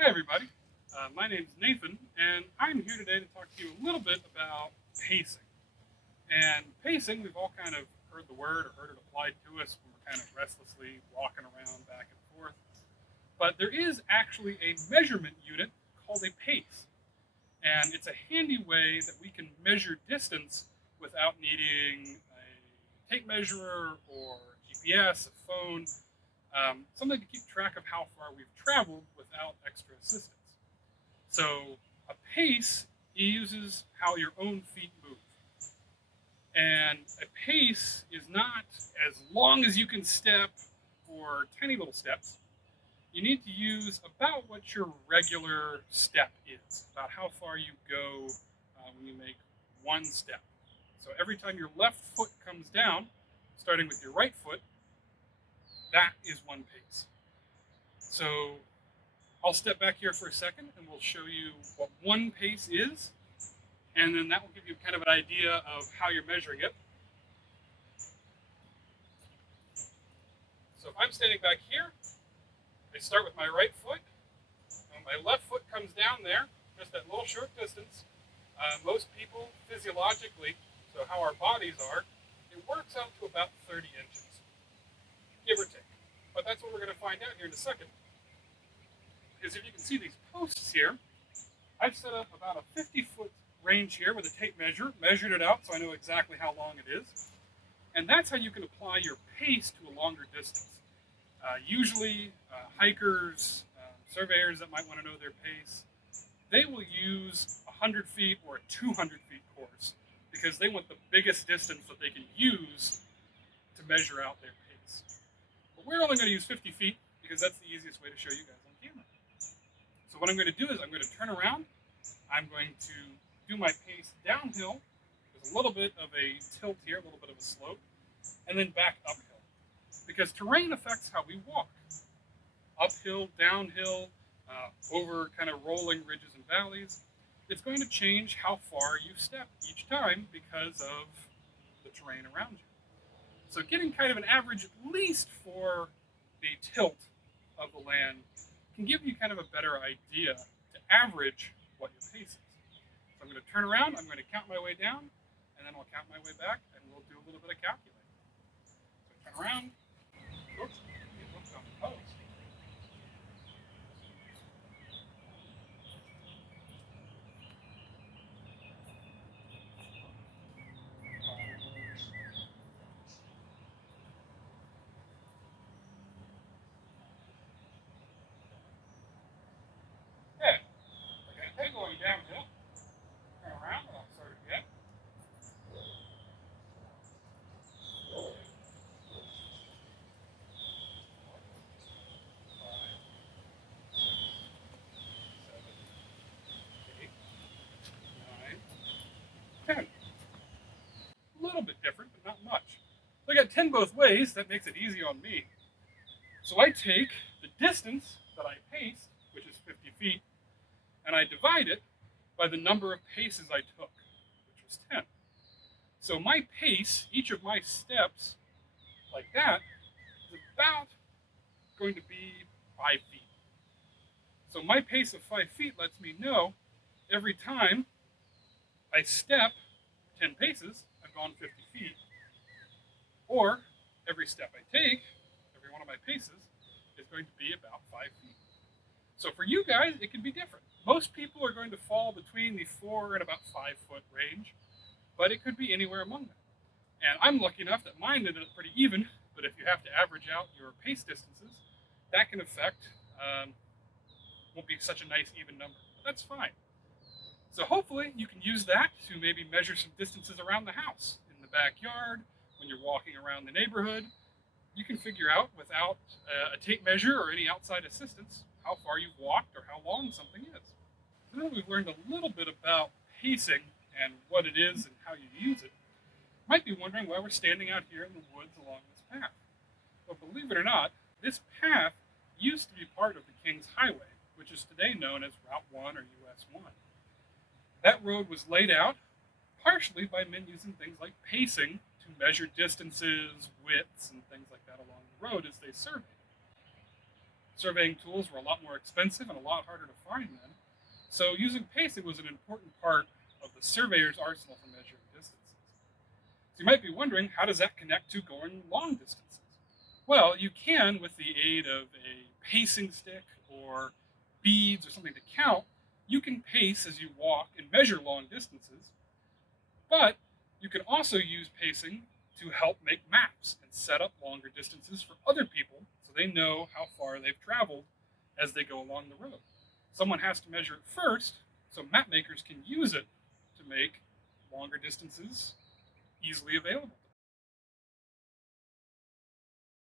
Hi, everybody. My name is Nathan, and I'm here today to talk to you a little bit about pacing. And pacing, we've all kind of heard the word or heard it applied to us when we're kind of restlessly walking around back and forth. But there is actually a measurement unit called a pace. And it's a handy way that we can measure distance without needing a tape measure or GPS, a phone, something to keep track of how far we've traveled without extra assistance. So a pace uses how your own feet move. And a pace is not as long as you can step or tiny little steps. You need to use about what your regular step is, about how far you go when you make one step. So every time your left foot comes down, starting with your right foot, that is one pace. So I'll step back here for a second and we'll show you what one pace is, and then that will give you kind of an idea of how you're measuring it. So if I'm standing back here, I start with my right foot, and my left foot comes down there, just that little short distance. Most people, physiologically, so how our bodies are, it works out to about 30 inches, give or take. But that's what we're going to find out here in a second. Because if you can see these posts here, I've set up about a 50-foot range here with a tape measure, measured it out so I know exactly how long it is. And that's how you can apply your pace to a longer distance. Usually, hikers, surveyors that might want to know their pace, they will use 100 feet or a 200 feet course because they want the biggest distance that they can use to measure out their pace. But we're only going to use 50 feet because that's the easiest way to show you guys on camera. So what I'm going to do is I'm going to turn around. I'm going to do my pace downhill. There's a little bit of a tilt here, a little bit of a slope, and then back uphill. Because terrain affects how we walk. Uphill, downhill, over kind of rolling ridges and valleys. It's going to change how far you step each time because of the terrain around you. So getting kind of an average, at least for the tilt of the land, can give you kind of a better idea to average what your pace is. So I'm going to turn around, I'm going to count my way down, and then I'll count my way back, and we'll do a little bit of calculating. So turn around. Oops, it looks on the post. Okay, okay, going downhill. Turn around, and I'll start again. 8, 9, 10. A little bit different, but not much. So I got 10 both ways. That makes it easy on me. So I take the distance that I paced, which is 50 feet, and I divide it by the number of paces I took, which was 10. So my pace, each of my steps, like that, is about going to be 5 feet. So my pace of 5 feet lets me know every time I step 10 paces, I've gone 50 feet. Or every step I take, every one of my paces, is going to be about 5 feet. So for you guys, it can be different. Most people are going to fall between the 4 and about 5 foot range, but it could be anywhere among them. And I'm lucky enough that mine ended up pretty even, but if you have to average out your pace distances, that can affect, won't be such a nice even number. But that's fine. So hopefully you can use that to maybe measure some distances around the house, in the backyard, when you're walking around the neighborhood. You can figure out without a tape measure or any outside assistance how far you've walked or how long something is. So now that we've learned a little bit about pacing and what it is and how you use it, you might be wondering why we're standing out here in the woods along this path. But believe it or not, this path used to be part of the King's Highway, which is today known as Route 1 or US 1. That road was laid out partially by men using things like pacing to measure distances, widths, and things like that along the road as they surveyed. Surveying tools were a lot more expensive and a lot harder to find then, so using pacing was an important part of the surveyor's arsenal for measuring distances. So you might be wondering, how does that connect to going long distances? Well, you can with the aid of a pacing stick or beads or something to count. You can pace as you walk and measure long distances, but you can also use pacing to help make maps and set up longer distances for other people so they know how far they've traveled as they go along the road. Someone has to measure it first, so map makers can use it to make longer distances easily available.